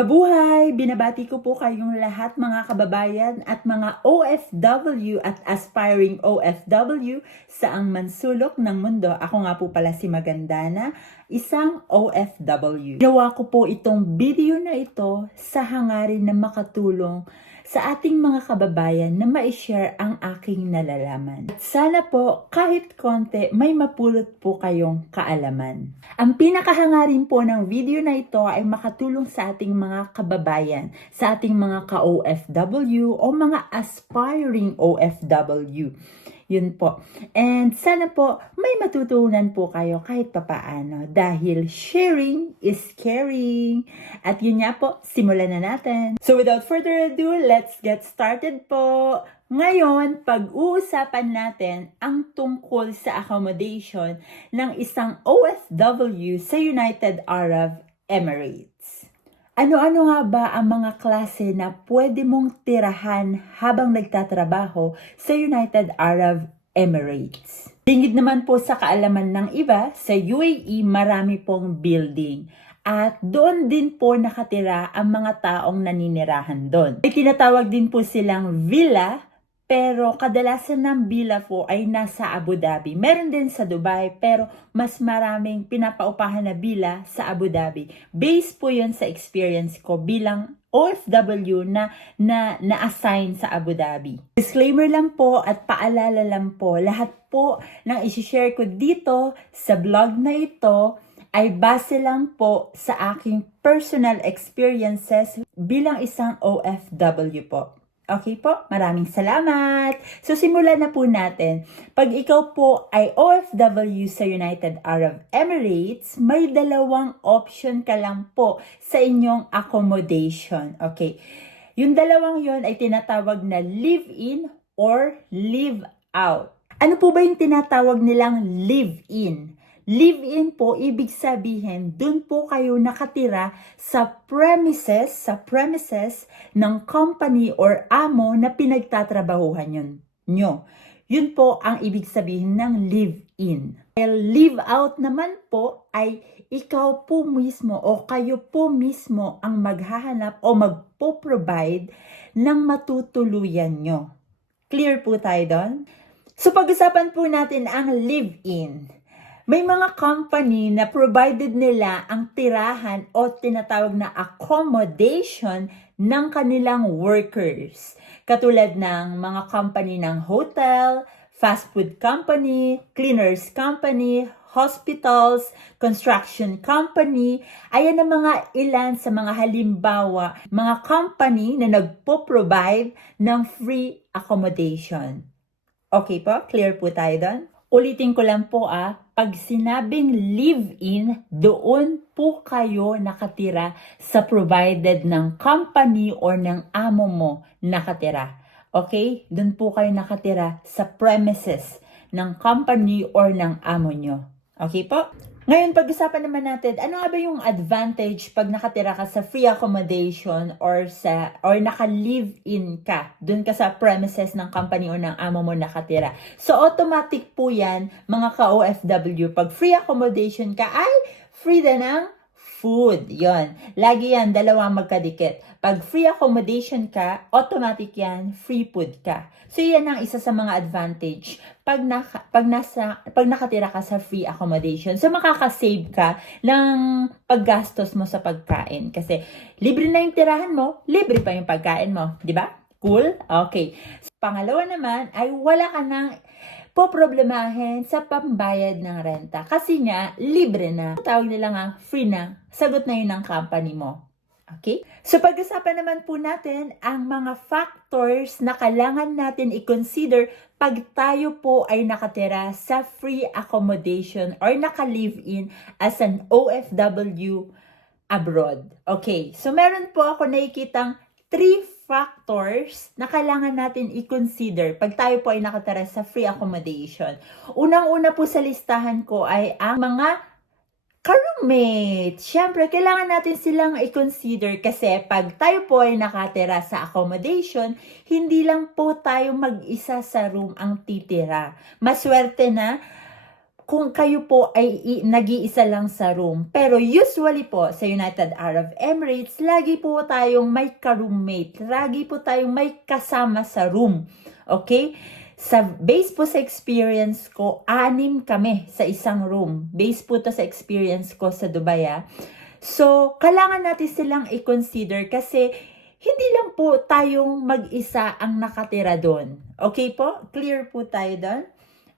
Mabuhay! Binabati ko po kayong lahat mga kababayan at mga OFW at aspiring OFW saang mansulok ng mundo. Ako nga po pala si Magandana, isang OFW. Ginawa ko po itong video na ito sa hangarin na makatulong sa ating mga kababayan na ma-share ang aking nalalaman. At sana po kahit konti may mapulot po kayong kaalaman. Ang pinakahangarin po ng video na ito ay makatulong sa ating mga kababayan, sa ating mga ka-OFW o mga aspiring OFW. Yun po. And sana po may matutunan po kayo kahit papaano dahil sharing is caring. At yun nga po, simulan na natin. So without further ado, let's get started po. Ngayon, pag-uusapan natin ang tungkol sa accommodation ng isang OFW sa United Arab Emirates. Ano-ano nga ba ang mga klase na pwede mong tirahan habang nagtatrabaho sa United Arab Emirates? Lingid naman po sa kaalaman ng iba, sa UAE marami pong building. At doon din po nakatira ang mga taong naninirahan doon. May tinatawag din po silang villa, pero kadalasan ng villa po ay nasa Abu Dhabi. Meron din sa Dubai, pero mas maraming pinapaupahan na villa sa Abu Dhabi. Based po yun sa experience ko bilang OFW na na-assign sa Abu Dhabi. Disclaimer lang po at paalala lang po, lahat po ng isi-share ko dito sa vlog na ito ay base lang po sa aking personal experiences bilang isang OFW po. Okay po? Maraming salamat! So, simulan na po natin. Pag ikaw po ay OFW sa United Arab Emirates, may dalawang option ka lang po sa inyong accommodation. Okay. Yung dalawang yon ay tinatawag na live-in or live-out. Ano po ba yung tinatawag nilang live-in? Live-in po, ibig sabihin, dun po kayo nakatira sa premises ng company or amo na pinagtatrabahuhan nyo. Yun po ang ibig sabihin ng live-in. Live-out naman po ay ikaw po mismo o kayo po mismo ang maghahanap o magpo-provide ng matutuluyan nyo. Clear po tayo doon? So pag-usapan po natin ang live-in. May mga company na provided nila ang tirahan o tinatawag na accommodation ng kanilang workers. Katulad ng mga company ng hotel, fast food company, cleaners company, hospitals, construction company. Ayan ang mga ilan sa mga halimbawa, mga company na nagpo-provide ng free accommodation. Okay po? Clear po tayo doon? Ulitin ko lang po pag sinabing live-in, doon po kayo nakatira sa provided ng company or ng amo mo nakatira. Okay? Doon po kayo nakatira sa premises ng company or ng amo nyo. Okay po? Ngayon, pag-usapan naman natin, ano nga ba yung advantage pag nakatira ka sa free accommodation or naka-live-in ka, dun ka sa premises ng company o ng amo mo nakatira. So, automatic po yan, mga ka-OFW, pag free accommodation ka, ay free din ang food. Yon. Lagi yan, dalawang magkadikit. Pag free accommodation ka, automatic yan, free food ka. So, yan ang isa sa mga advantage pag nakatira ka sa free accommodation. So, makakasave ka ng paggastos mo sa pagkain. Kasi, libre na yung tirahan mo, libre pa yung pagkain mo. Di ba? Cool? Okay. So, pangalawa naman ay wala ka nang poproblemahin sa pambayad ng renta. Kasi nga, libre na. Tawag nila nga, free na. Sagot na yun ng company mo. Okay? So, pag-usapan naman po natin ang mga factors na kailangan natin i-consider pag tayo po ay nakatira sa free accommodation or naka-live-in as an OFW abroad. Okay? So, meron po ako nakikitang 3 factors na kailangan natin i-consider pag tayo po ay nakatira sa free accommodation. Unang-una po sa listahan ko ay ang mga ka-roommate. Siyempre, kailangan natin silang i-consider kasi pag tayo po ay nakatira sa accommodation, hindi lang po tayo mag-isa sa room ang titira. Maswerte na kung kayo po ay nag-iisa lang sa room. Pero usually po sa United Arab Emirates, lagi po tayong may ka-roommate. Lagi po tayong may kasama sa room. Okay? Base po sa experience ko, 6 kami sa isang room. Base po to sa experience ko sa Dubai. So, kailangan natin silang i-consider kasi hindi lang po tayong mag-isa ang nakatira doon. Okay po? Clear po tayo doon?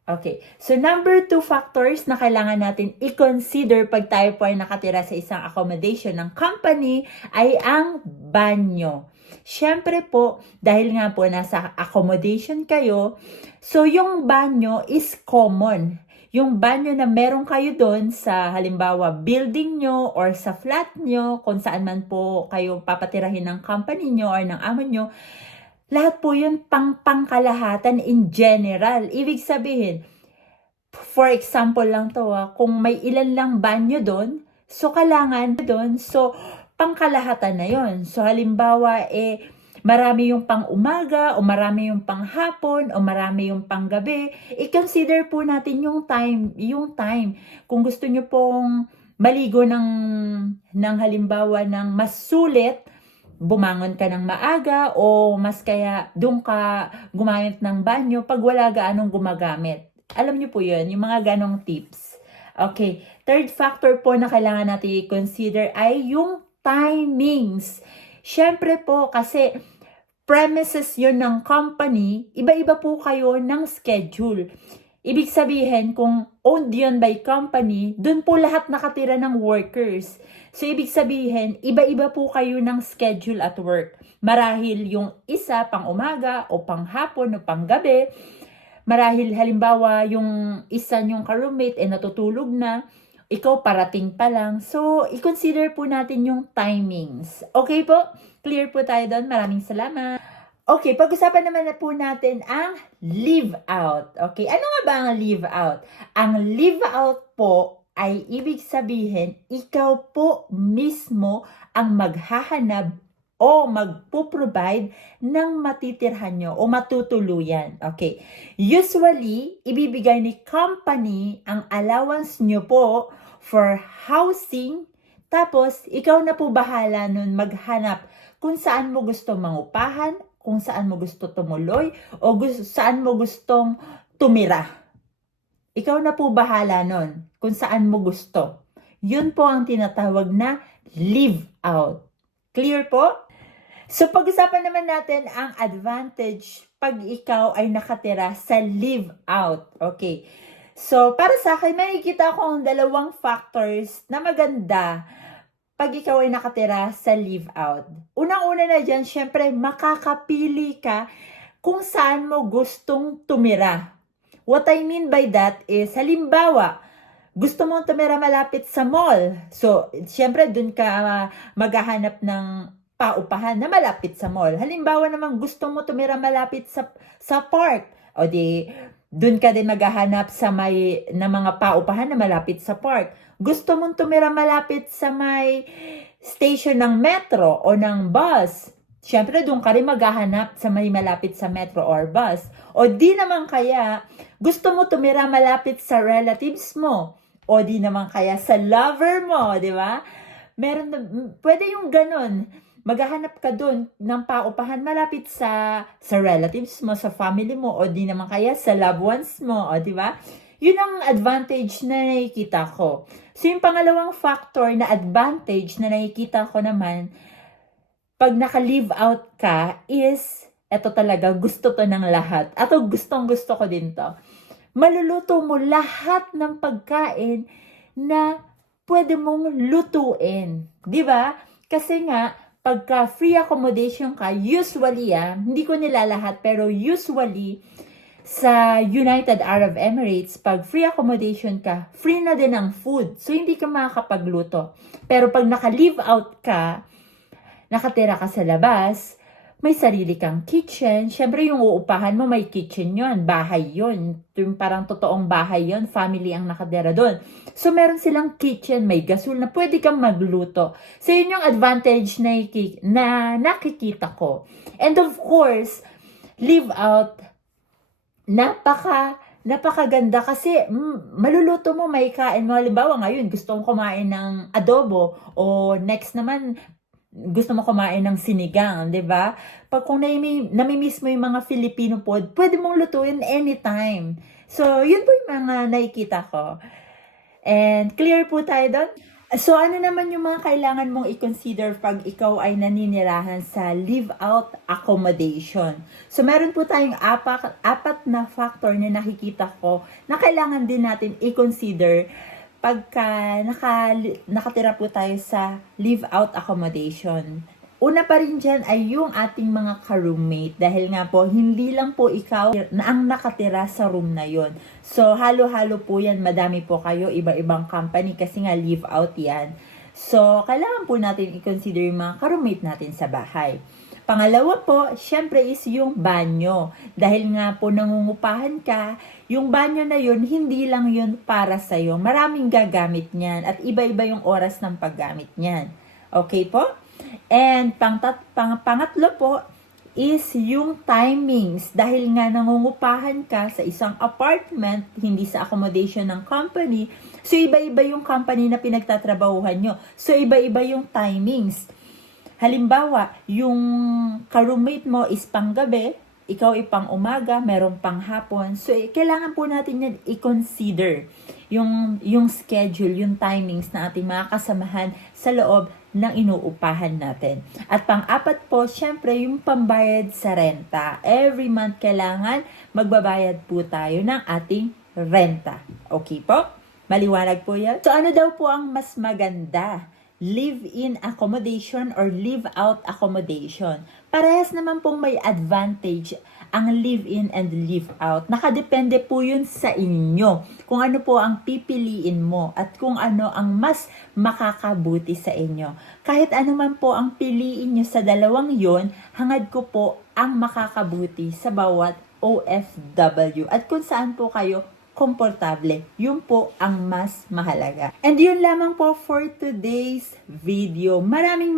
Okay. So, number 2 factors na kailangan natin i-consider pag tayo po ay nakatira sa isang accommodation ng company ay ang banyo. Siyempre po, dahil nga po nasa accommodation kayo, so yung banyo is common. Yung banyo na meron kayo doon sa halimbawa building nyo or sa flat nyo, kung saan man po kayo papatirahin ng company nyo or ng amo nyo, lahat po yun pangkalahatan in general. Ibig sabihin, for example lang to, kung may ilan lang banyo doon, so kailangan doon, so pangkalahatan na yon. So halimbawa, marami yung pang umaga, o marami yung pang hapon, o marami yung pang gabi, i-consider po natin yung time. Kung gusto nyo pong maligo ng halimbawa ng mas sulit, bumangon ka ng maaga o mas kaya doon ka gumamit ng banyo pag wala gaanong gumagamit. Alam niyo po yun, yung mga ganong tips. Okay, third factor po na kailangan natin i-consider ay yung timings. Syempre po kasi premises yun ng company, iba-iba po kayo ng schedule. Ibig sabihin, kung owned yun by company, dun po lahat nakatira ng workers. So, ibig sabihin, iba-iba po kayo ng schedule at work. Marahil yung isa pang umaga o pang hapon o pang gabi. Marahil halimbawa yung isa nyong ka-roommate natutulog na, ikaw parating pa lang. So, i-consider po natin yung timings. Okay po? Clear po tayo doon. Maraming salamat. Okay, pag-usapan naman na po natin ang leave out. Okay, ano nga ba ang leave out? Ang leave out po ay ibig sabihin, ikaw po mismo ang maghahanap o magpo-provide ng matitirhan nyo o matutuluyan. Okay, usually, ibibigay ni company ang allowance nyo po for housing, tapos ikaw na po bahala nun maghanap kung saan mo gusto mangupahan, kung saan mo gusto tumuloy, o saan mo gustong tumira. Ikaw na po bahala nun kung saan mo gusto. Yun po ang tinatawag na leave out. Clear po? So, pag-usapan naman natin ang advantage pag ikaw ay nakatira sa leave out. Okay. So, para sa akin, makikita ko ang 2 factors na maganda pag ikaw ay nakatira sa leave out. Unang-una na dyan, syempre, makakapili ka kung saan mo gustong tumira. What I mean by that is, halimbawa, gusto mong tumira malapit sa mall. So, syempre, dun ka maghahanap ng paupahan na malapit sa mall. Halimbawa naman, gusto mo tumira malapit sa park. O di, dun ka din maghahanap ng mga paupahan na malapit sa park. Gusto mong tumira malapit sa may station ng metro o ng bus. Siyempre, doon ka rin maghahanap sa may malapit sa metro or bus. O di naman kaya, gusto mo tumira malapit sa relatives mo. O di naman kaya sa lover mo, di ba? Pwede yung ganun. Maghahanap ka doon ng paupahan malapit sa relatives mo, sa family mo, o di naman kaya sa loved ones mo, o di ba? Yun ang advantage na nakikita ko. So, yung pangalawang factor na advantage na nakikita ko naman, pag naka-leave out ka is, eto talaga, gusto to ng lahat. At gustong-gusto ko din to. Maluluto mo lahat ng pagkain na pwede mong lutuin. Di ba? Kasi nga, pagka free accommodation ka, usually, hindi ko nila lahat, pero usually, sa United Arab Emirates, pag free accommodation ka, free na din ang food. So, hindi ka makakapagluto. Pero pag naka-leave out ka, nakatira ka sa labas, may sarili kang kitchen. Siyempre, yung uupahan mo, may kitchen yon, bahay yon. Yung parang totoong bahay yon, family ang nakatira doon. So, meron silang kitchen, may gasol na pwede kang magluto. So, yun yung advantage na nakikita ko. And of course, leave out, napaka napakaganda kasi maluluto mo, may kain mo. Halimbawa ngayon, gusto mo kumain ng adobo o next naman, gusto mo kumain ng sinigang, 'di ba? Pag kung namimiss mo yung mga Filipino food, pwede mong lutuin anytime. So, yun po yung mga nakikita ko. And clear po tayo doon? So, ano naman yung mga kailangan mong i-consider pag ikaw ay naninirahan sa live-out accommodation? So, meron po tayong apat na factor na nakikita ko na kailangan din natin i-consider pagka nakatira po tayo sa live-out accommodation. Una pa rin dyan ay yung ating mga ka-roommate. Dahil nga po, hindi lang po ikaw na ang nakatira sa room na yon. So, halo-halo po yan. Madami po kayo, iba-ibang company kasi nga live-out yan. So, kailangan po natin i-consider yung mga ka-roommate natin sa bahay. Pangalawa po, syempre is yung banyo. Dahil nga po nangungupahan ka, yung banyo na yun, hindi lang yun para sa'yo. Maraming gagamit niyan at iba-iba yung oras ng paggamit niyan. Okay po? And pangatlo po is yung timings. Dahil nga nangungupahan ka sa isang apartment, hindi sa accommodation ng company, so iba-iba yung company na pinagtatrabahuhan nyo. So iba-iba yung timings. Halimbawa, yung ka-roommate mo is panggabi, ikaw ay pang umaga, merong pang hapon. So, kailangan po natin yan i-consider yung schedule, yung timings na ating mga kasamahan sa loob ng inuupahan natin. At pang-apat po, syempre, yung pambayad sa renta. Every month, kailangan magbabayad po tayo ng ating renta. Okay po? Maliwanag po yan? So, ano daw po ang mas maganda? Live-in accommodation or live-out accommodation. Parehas naman pong may advantage ang live-in and live-out. Nakadepende po yun sa inyo. Kung ano po ang pipiliin mo at kung ano ang mas makakabuti sa inyo. Kahit ano man po ang piliin nyo sa dalawang yon, hangad ko po ang makakabuti sa bawat OFW. At kung saan po kayo komportable. Yun po ang mas mahalaga. And yun lamang po for today's video. Maraming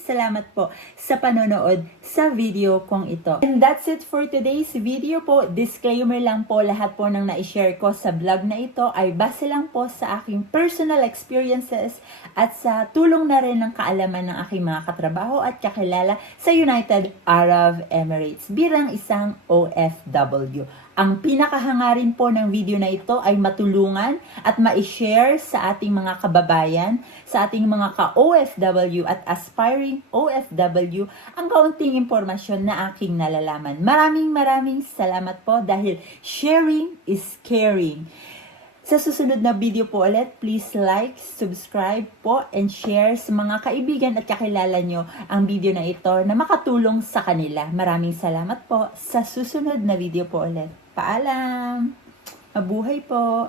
salamat po sa panonood sa video kong ito. And that's it for today's video po. Disclaimer lang po, lahat po ng na-share ko sa vlog na ito ay base lang po sa aking personal experiences at sa tulong na rin ng kaalaman ng aking mga katrabaho at kakilala sa United Arab Emirates bilang isang OFW. Ang pinakahangarin po ng video na ito ay matulungan at ma-share sa ating mga kababayan, sa ating mga ka-OFW at aspiring OFW ang kaunting impormasyon na aking nalalaman. Maraming salamat po dahil sharing is caring. Sa susunod na video po ulit, please like, subscribe po, and share sa mga kaibigan at kakilala nyo ang video na ito na makatulong sa kanila. Maraming salamat po. Sa susunod na video po ulit. Paalam! Mabuhay po!